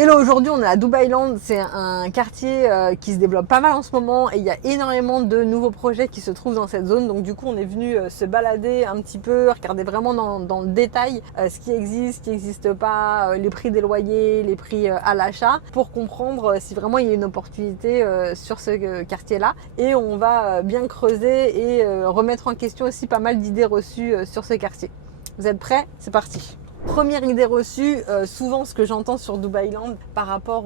Et là aujourd'hui on est à Dubailand, c'est un quartier qui se développe pas mal en ce moment et il y a énormément de nouveaux projets qui se trouvent dans cette zone. Donc du coup on est venu se balader un petit peu, regarder vraiment dans le détail ce qui existe, ce qui n'existe pas, les prix des loyers, les prix à l'achat, pour comprendre si vraiment il y a une opportunité sur ce quartier-là. Et on va bien creuser et remettre en question aussi pas mal d'idées reçues sur ce quartier. Vous êtes prêts? C'est parti! Première idée reçue, souvent ce que j'entends sur Dubailand par rapport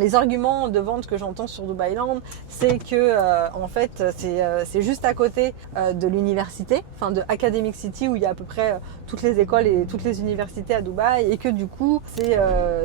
les arguments de vente que j'entends sur Dubailand, c'est que en fait c'est juste à côté de l'université, enfin de Academic City où il y a à peu près toutes les écoles et toutes les universités à Dubaï, et que du coup c'est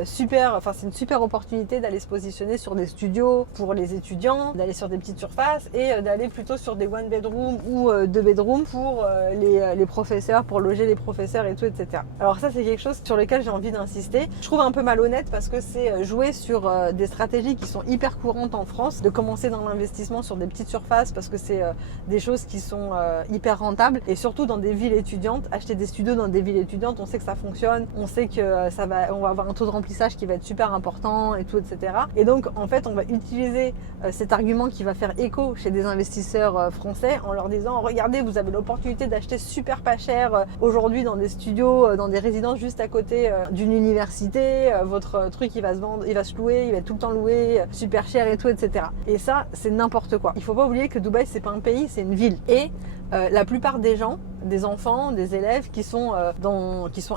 c'est une super opportunité d'aller se positionner sur des studios pour les étudiants, d'aller sur des petites surfaces et d'aller plutôt sur des one bedroom ou deux bedroom pour les professeurs, pour loger les professeurs et tout, etc. Alors ça c'est quelque chose sur lequel j'ai envie d'insister. Je trouve un peu malhonnête parce que c'est jouer sur des stratégies qui sont hyper courantes en France, de commencer dans l'investissement sur des petites surfaces parce que c'est des choses qui sont hyper rentables, et surtout dans des villes étudiantes. Acheter des studios dans des villes étudiantes, on sait que ça fonctionne, on sait que on va avoir un taux de remplissage qui va être super important et tout, etc. Et donc en fait on va utiliser cet argument qui va faire écho chez des investisseurs français en leur disant regardez, vous avez l'opportunité d'acheter super pas cher aujourd'hui dans des studios, dans des résidences juste à côté d'une université, votre truc il va se vendre, il va se louer, il va être tout le temps loué super cher et tout, etc. Et ça c'est n'importe quoi. Il faut pas oublier que Dubaï c'est pas un pays, c'est une ville. Et la plupart des gens, des enfants, des élèves qui sont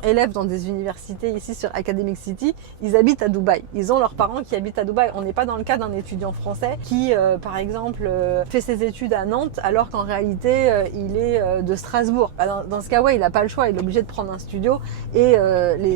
élèves dans des universités ici sur Academic City, ils habitent à Dubaï. Ils ont leurs parents qui habitent à Dubaï. On n'est pas dans le cas d'un étudiant français qui, par exemple, fait ses études à Nantes alors qu'en réalité, il est de Strasbourg. Dans ce cas, ouais, il n'a pas le choix. Il est obligé de prendre un studio. Et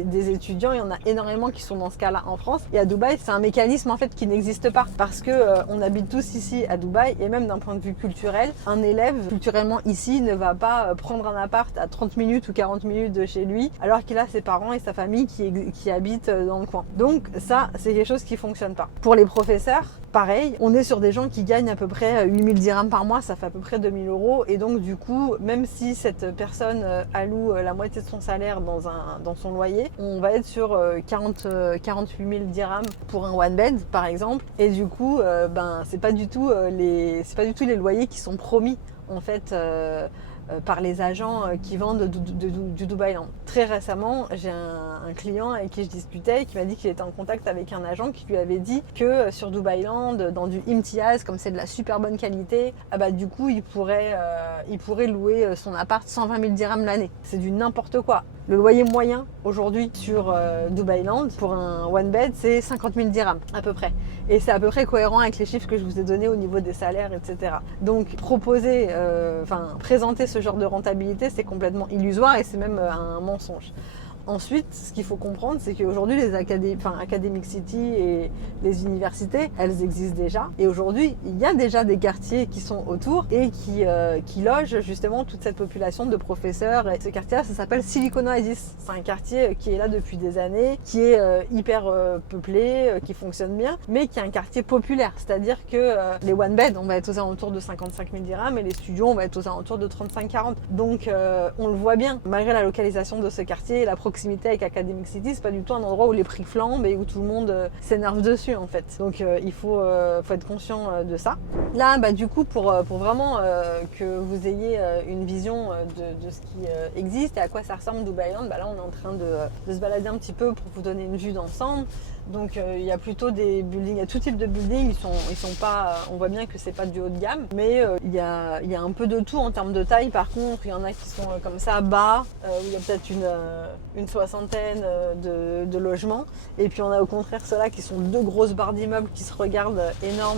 des étudiants, il y en a énormément qui sont dans ce cas-là en France. Et à Dubaï, c'est un mécanisme en fait qui n'existe pas parce que on habite tous ici à Dubaï, et même d'un point de vue culturel, un élève culturellement ici ne va pas prendre un appart à 30 minutes ou 40 minutes de chez lui alors qu'il a ses parents et sa famille qui habitent dans le coin. Donc ça, c'est quelque chose qui fonctionne pas. Pour les professeurs, pareil, on est sur des gens qui gagnent à peu près 8000 dirhams par mois, ça fait à peu près 2000 €, et donc du coup, même si cette personne alloue la moitié de son salaire dans son loyer, on va être sur 48 000 dirhams pour un one bed par exemple, et du coup c'est pas du tout les loyers qui sont promis en fait par les agents qui vendent du Dubailand. Très récemment, j'ai un client avec qui je discutais qui m'a dit qu'il était en contact avec un agent qui lui avait dit que sur Dubailand, dans du Imtiaz, comme c'est de la super bonne qualité, du coup il pourrait louer son appart 120 000 dirhams l'année. C'est du n'importe quoi. Le loyer moyen aujourd'hui sur Dubailand pour un one bed, c'est 50 000 dirhams à peu près. Et c'est à peu près cohérent avec les chiffres que je vous ai donnés au niveau des salaires, etc. Donc présenter ce genre de rentabilité, c'est complètement illusoire et c'est même un mensonge. Ensuite, ce qu'il faut comprendre, c'est qu'aujourd'hui, les Academic City et les universités, elles existent déjà. Et aujourd'hui, il y a déjà des quartiers qui sont autour et qui logent justement toute cette population de professeurs. Et ce quartier-là, ça s'appelle Silicon Oasis. C'est un quartier qui est là depuis des années, qui est hyper peuplé, qui fonctionne bien, mais qui est un quartier populaire. C'est-à-dire que les one bed, on va être aux alentours de 55 000 dirhams et les studios, on va être aux alentours de 35-40. Donc, on le voit bien, malgré la localisation de ce quartier et la proximité avec Academic City, c'est pas du tout un endroit où les prix flambent et où tout le monde s'énerve dessus en fait. Donc il faut être conscient de ça. Là, du coup, pour vraiment que vous ayez une vision de ce qui existe et à quoi ça ressemble Dubailand, là on est en train de se balader un petit peu pour vous donner une vue d'ensemble. Donc il y a plutôt des buildings, il y a tout type de buildings, ils sont pas, on voit bien que c'est pas du haut de gamme, mais il y a un peu de tout en termes de taille. Par contre, il y en a qui sont comme ça bas, où il y a peut-être une soixantaine de logements, et puis on a au contraire ceux-là qui sont deux grosses barres d'immeubles qui se regardent énormes,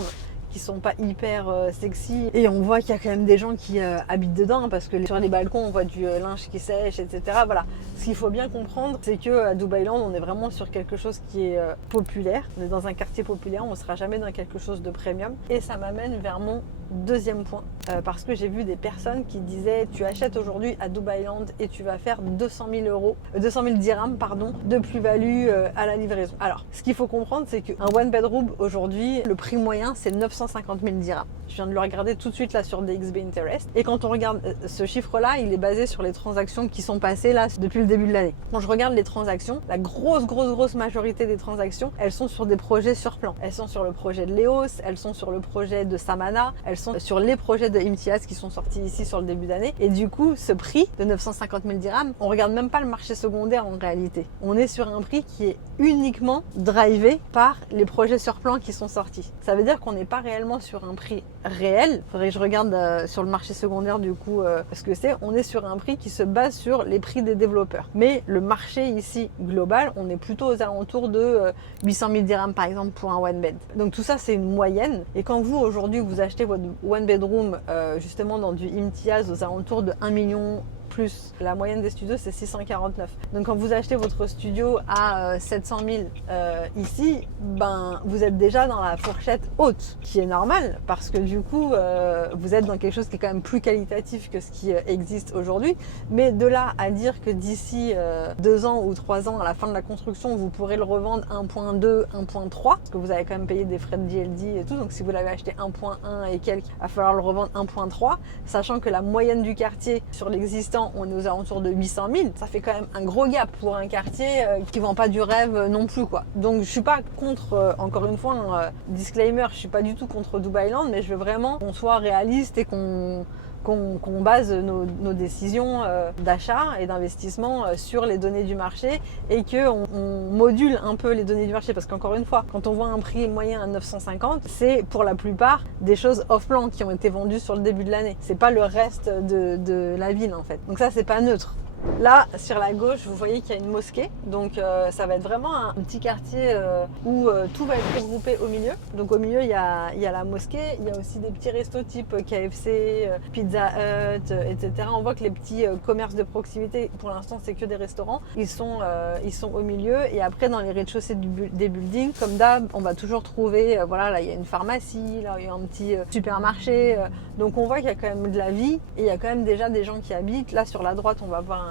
qui sont pas hyper sexy, et on voit qu'il y a quand même des gens qui habitent dedans parce que sur les balcons on voit du linge qui sèche, etc. Voilà. Ce qu'il faut bien comprendre, c'est que à Dubailand on est vraiment sur quelque chose qui est populaire. On est dans un quartier populaire, on ne sera jamais dans quelque chose de premium. Et ça m'amène vers mon deuxième point, parce que j'ai vu des personnes qui disaient tu achètes aujourd'hui à Dubailand et tu vas faire 200 000 dirhams de plus-value à la livraison. Alors, ce qu'il faut comprendre, c'est qu'un one bedroom aujourd'hui, le prix moyen c'est 900 950 000 dirhams. Je viens de le regarder tout de suite là sur DXB Interest. Et quand on regarde ce chiffre-là, il est basé sur les transactions qui sont passées là depuis le début de l'année. Quand je regarde les transactions, la grosse majorité des transactions, elles sont sur des projets sur plan. Elles sont sur le projet de Leos, elles sont sur le projet de Samana, elles sont sur les projets de Imtiaz qui sont sortis ici sur le début d'année. Et du coup, ce prix de 950 000 dirhams, on regarde même pas le marché secondaire en réalité. On est sur un prix qui est uniquement drivé par les projets sur plan qui sont sortis. Ça veut dire qu'on n'est pas réellement sur un prix réel. Il faudrait que je regarde sur le marché secondaire du coup ce que c'est. On est sur un prix qui se base sur les prix des développeurs. Mais le marché ici global, on est plutôt aux alentours de 800 000 dirhams par exemple pour un one bed. Donc tout ça c'est une moyenne. Et quand vous aujourd'hui vous achetez votre one bedroom justement dans du Imtiaz aux alentours de 1 million plus, la moyenne des studios c'est 649. Donc quand vous achetez votre studio à 700 000 ici, ben vous êtes déjà dans la fourchette haute, qui est normale parce que du coup vous êtes dans quelque chose qui est quand même plus qualitatif que ce qui existe aujourd'hui. Mais de là à dire que d'ici 2 ans ou 3 ans à la fin de la construction vous pourrez le revendre 1.2, 1.3 parce que vous avez quand même payé des frais de DLD et tout, donc si vous l'avez acheté 1.1 et quelques, il va falloir le revendre 1.3, sachant que la moyenne du quartier sur l'existant on est aux alentours de 800 000, ça fait quand même un gros gap pour un quartier qui vend pas du rêve non plus quoi. Donc je suis pas contre, encore une fois, disclaimer, je suis pas du tout contre Dubai Land, mais je veux vraiment qu'on soit réaliste et qu'on base nos décisions d'achat et d'investissement sur les données du marché et qu'on module un peu les données du marché parce qu'encore une fois, quand on voit un prix moyen à 950, c'est pour la plupart des choses off-plan qui ont été vendues sur le début de l'année. C'est pas le reste de la ville en fait. Donc ça c'est pas neutre. Là, sur la gauche, vous voyez qu'il y a une mosquée. Donc, ça va être vraiment un petit quartier où tout va être regroupé au milieu. Donc, au milieu, il y a la mosquée. Il y a aussi des petits restos type KFC, Pizza Hut, etc. On voit que les petits commerces de proximité, pour l'instant, c'est que des restaurants. Ils sont au milieu. Et après, dans les rez-de-chaussée des buildings, comme d'hab, on va toujours trouver, voilà, là, il y a une pharmacie, là, il y a un petit supermarché. Donc, on voit qu'il y a quand même de la vie. Et il y a quand même déjà des gens qui habitent. Là, sur la droite, on va voir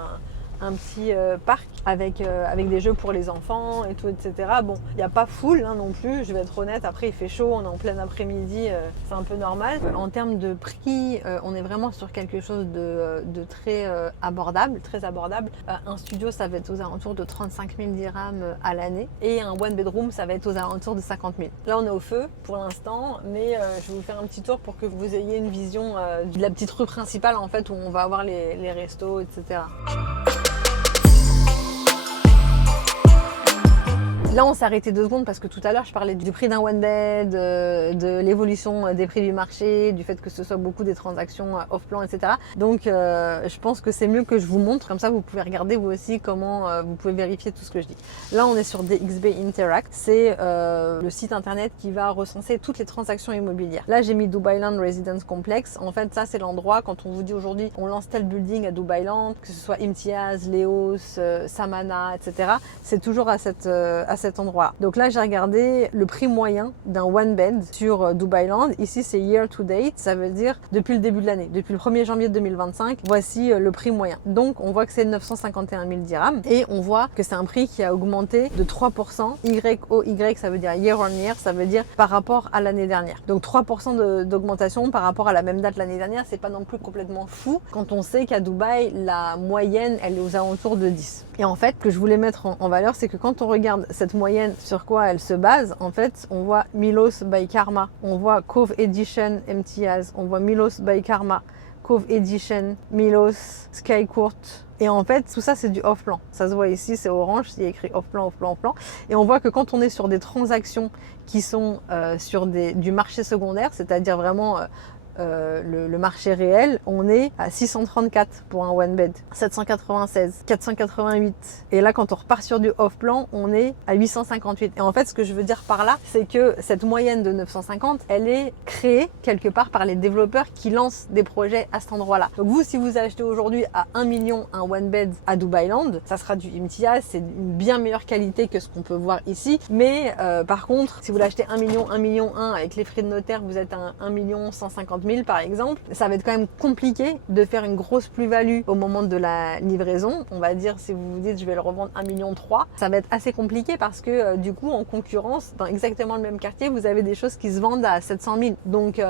un petit parc avec des jeux pour les enfants et tout, etc. Bon, il n'y a pas full non plus, je vais être honnête. Après, il fait chaud, on est en plein après-midi, c'est un peu normal. En termes de prix, on est vraiment sur quelque chose de très abordable, très abordable. Un studio, ça va être aux alentours de 35 000 dirhams à l'année et un one bedroom, ça va être aux alentours de 50 000. Là, on est au feu pour l'instant, mais je vais vous faire un petit tour pour que vous ayez une vision de la petite rue principale en fait où on va avoir les restos, etc. Là, on s'est arrêté 2 secondes parce que tout à l'heure, je parlais du prix d'un one bed, de l'évolution des prix du marché, du fait que ce soit beaucoup des transactions off-plan, etc. Donc, je pense que c'est mieux que je vous montre. Comme ça, vous pouvez regarder vous aussi comment vous pouvez vérifier tout ce que je dis. Là, on est sur DXB Interact. C'est le site internet qui va recenser toutes les transactions immobilières. Là, j'ai mis Dubai Land Residence Complex. En fait, ça, c'est l'endroit quand on vous dit aujourd'hui, on lance tel building à Dubai Land, que ce soit Imtiaz, Leos, Samana, etc. C'est toujours à cet endroit. Donc là, j'ai regardé le prix moyen d'un one bed sur Dubai Land. Ici, c'est year to date. Ça veut dire depuis le début de l'année. Depuis le 1er janvier 2025, voici le prix moyen. Donc, on voit que c'est 951 000 dirhams et on voit que c'est un prix qui a augmenté de 3%. YOY, ça veut dire year on year, ça veut dire par rapport à l'année dernière. Donc, 3% d'augmentation par rapport à la même date l'année dernière, c'est pas non plus complètement fou quand on sait qu'à Dubaï, la moyenne, elle est aux alentours de 10. Et en fait, ce que je voulais mettre en valeur, c'est que quand on regarde cette moyenne, sur quoi elle se base, en fait, on voit Milos by Karma, on voit Cove Edition Imtiaz, on voit Milos by Karma, Cove Edition, Milos, Sky Court. Et en fait, tout ça, c'est du off-plan. Ça se voit ici, c'est orange, il y a écrit off-plan, off-plan, off-plan. Et on voit que quand on est sur des transactions qui sont sur du marché secondaire, c'est-à-dire vraiment le marché réel, on est à 634 pour un one bed, 796, 488. Et là, quand on repart sur du off-plan, on est à 858. Et en fait, ce que je veux dire par là, c'est que cette moyenne de 950, elle est créée quelque part par les développeurs qui lancent des projets à cet endroit-là. Donc vous, si vous achetez aujourd'hui à 1 million un one bed à Dubai Land, ça sera du Imtiaz, c'est une bien meilleure qualité que ce qu'on peut voir ici. Mais par contre, si vous l'achetez 1 million avec les frais de notaire, vous êtes à 1 150 50 000 par exemple, ça va être quand même compliqué de faire une grosse plus-value au moment de la livraison. On va dire, si vous vous dites je vais le revendre 1,3 million, ça va être assez compliqué parce que du coup en concurrence, dans exactement le même quartier, vous avez des choses qui se vendent à 700 000. Donc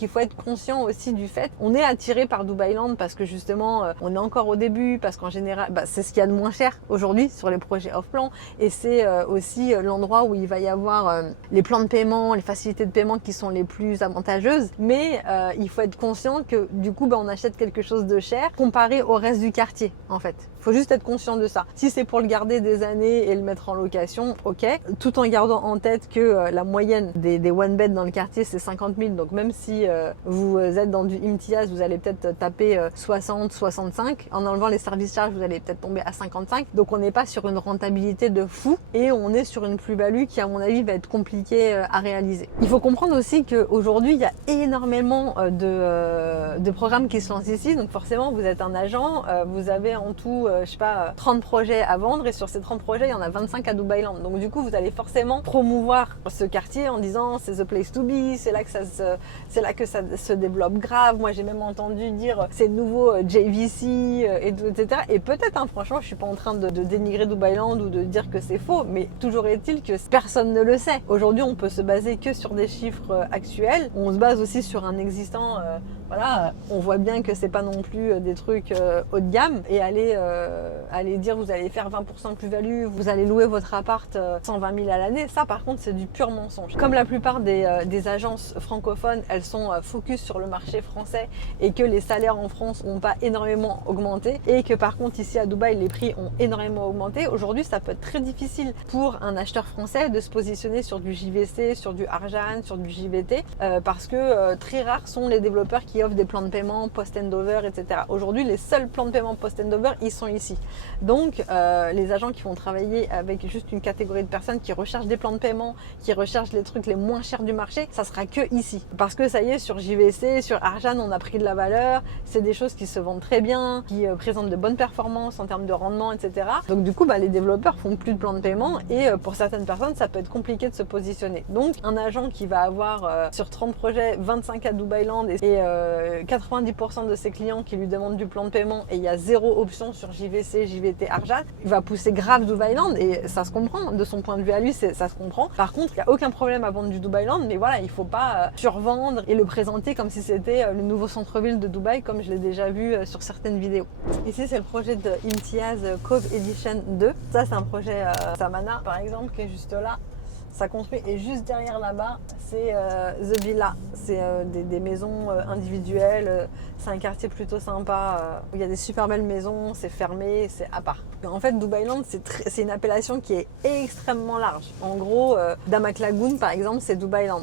il faut être conscient aussi du fait, on est attiré par Dubailand parce que justement on est encore au début, parce qu'en général c'est ce qu'il y a de moins cher aujourd'hui sur les projets off-plan, et c'est aussi l'endroit où il va y avoir les plans de paiement, les facilités de paiement qui sont les plus avantageuses. Mais il faut être conscient que du coup on achète quelque chose de cher comparé au reste du quartier en fait. Il faut juste être conscient de ça. Si c'est pour le garder des années et le mettre en location, ok, tout en gardant en tête que la moyenne des one bed dans le quartier c'est 50 000. Donc même si vous êtes dans du Imtiaz, vous allez peut-être taper 60, 65. En enlevant les services charges, vous allez peut-être tomber à 55. Donc on n'est pas sur une rentabilité de fou et on est sur une plus-value qui à mon avis va être compliquée à réaliser. Il faut comprendre aussi qu'aujourd'hui il y a énormément de programmes qui se lancent ici. Donc forcément vous êtes un agent, vous avez en tout je sais pas 30 projets à vendre, et sur ces 30 projets il y en a 25 à Dubailand. Donc du coup vous allez forcément promouvoir ce quartier en disant c'est the place to be, c'est là que ça se développe grave. Moi j'ai même entendu dire c'est le nouveau JVC etc. Et peut-être franchement je suis pas en train de dénigrer Dubailand ou de dire que c'est faux, mais toujours est-il que personne ne le sait. Aujourd'hui on peut se baser que sur des chiffres actuels, on se base aussi sur un existant, voilà, on voit bien que c'est pas non plus des trucs haut de gamme, et aller dire vous allez faire 20% de plus-value, vous allez louer votre appart 120 000 à l'année, ça par contre c'est du pur mensonge. Comme la plupart des agences francophones, elles sont focus sur le marché français et que les salaires en France n'ont pas énormément augmenté, et que par contre ici à Dubaï les prix ont énormément augmenté, aujourd'hui ça peut être très difficile pour un acheteur français de se positionner sur du JVC, sur du Arjan, sur du JVT, parce que très rares sont les développeurs qui offrent des plans de paiement post-handover, etc. Aujourd'hui les seuls plans de paiement post-handover ils sont ici. Donc les agents qui vont travailler avec juste une catégorie de personnes qui recherchent des plans de paiement, qui recherchent les trucs les moins chers du marché, ça sera que ici. Parce que ça y est, sur JVC, sur Arjan, on a pris de la valeur, c'est des choses qui se vendent très bien, qui présentent de bonnes performances en termes de rendement, etc. Donc du coup, les développeurs font plus de plans de paiement, et pour certaines personnes, ça peut être compliqué de se positionner. Donc un agent qui va avoir sur 30 projets, 25 à Dubailand et 90% de ses clients qui lui demandent du plan de paiement, et il y a 0 option sur JVC, JVT, Arjan, il va pousser grave Dubailand, et ça se comprend, de son point de vue à lui, ça se comprend. Par contre, il n'y a aucun problème à vendre du Dubailand, mais voilà, il faut pas survendre et le présenter comme si c'était le nouveau centre-ville de Dubaï, comme je l'ai déjà vu sur certaines vidéos. Ici, c'est le projet de Imtiaz Cove Edition 2. Ça, c'est un projet Samana, par exemple, qui est juste là. Ça construit, et juste derrière là-bas, c'est The Villa. C'est des maisons individuelles. C'est un quartier plutôt sympa où il y a des super belles maisons, c'est fermé, c'est à part. En fait, Dubailand, c'est une appellation qui est extrêmement large. En gros, Damak Lagoon, par exemple, c'est Dubailand.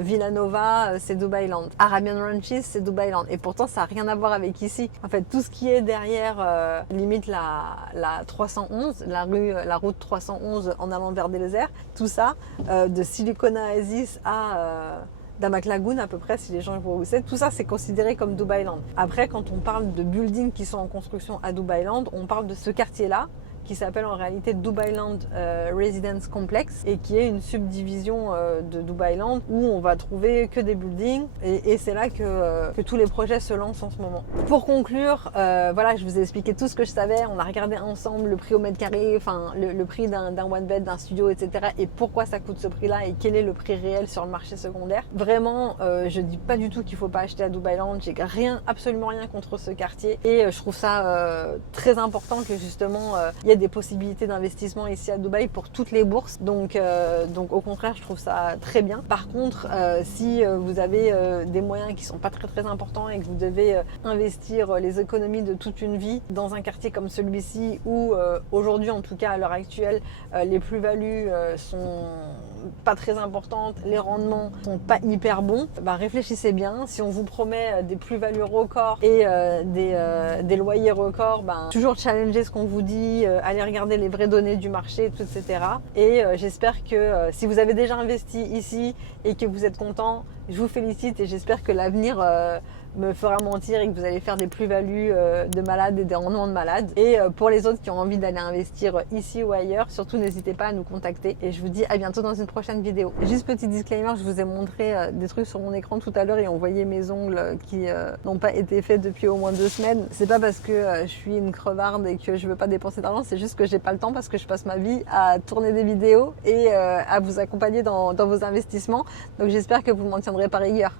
Villanova, c'est Dubailand. Arabian Ranches, c'est Dubailand. Et pourtant, ça n'a rien à voir avec ici. En fait, tout ce qui est derrière, limite la 311, la route 311 en allant vers Delzer, tout ça, de Silicon Oasis à Damak Lagoon à peu près, si les gens voient où c'est, tout ça c'est considéré comme Dubailand. Après, quand on parle de buildings qui sont en construction à Dubailand, on parle de ce quartier-là, qui s'appelle en réalité Dubailand Residence Complex, et qui est une subdivision de Dubailand où on va trouver que des buildings, et c'est là que tous les projets se lancent en ce moment. Pour conclure, voilà, je vous ai expliqué tout ce que je savais, on a regardé ensemble le prix au mètre carré, enfin le prix d'un one bed, d'un studio, etc. et pourquoi ça coûte ce prix-là et quel est le prix réel sur le marché secondaire. Vraiment, je dis pas du tout qu'il faut pas acheter à Dubailand, j'ai absolument rien contre ce quartier, et je trouve ça très important que justement il y ait des possibilités d'investissement ici à Dubaï pour toutes les bourses, donc au contraire je trouve ça très bien. Par contre, si vous avez des moyens qui sont pas très importants et que vous devez investir les économies de toute une vie dans un quartier comme celui-ci où aujourd'hui, en tout cas à l'heure actuelle, les plus-values sont pas très importantes, les rendements sont pas hyper bons, réfléchissez bien. Si on vous promet des plus-values records et des loyers records, toujours challenger ce qu'on vous dit, aller regarder les vraies données du marché, etc. Et j'espère que si vous avez déjà investi ici et que vous êtes content, je vous félicite, et j'espère que l'avenir me fera mentir et que vous allez faire des plus-values de malade et des rendements de malade. Et pour les autres qui ont envie d'aller investir ici ou ailleurs, surtout n'hésitez pas à nous contacter et je vous dis à bientôt dans une prochaine vidéo. Juste petit disclaimer, je vous ai montré des trucs sur mon écran tout à l'heure et on voyait mes ongles qui n'ont pas été faits depuis au moins 2 semaines. C'est pas parce que je suis une crevarde et que je veux pas dépenser d'argent, c'est juste que j'ai pas le temps parce que je passe ma vie à tourner des vidéos et à vous accompagner dans vos investissements. Donc j'espère que vous m'en tiendrez par rigueur.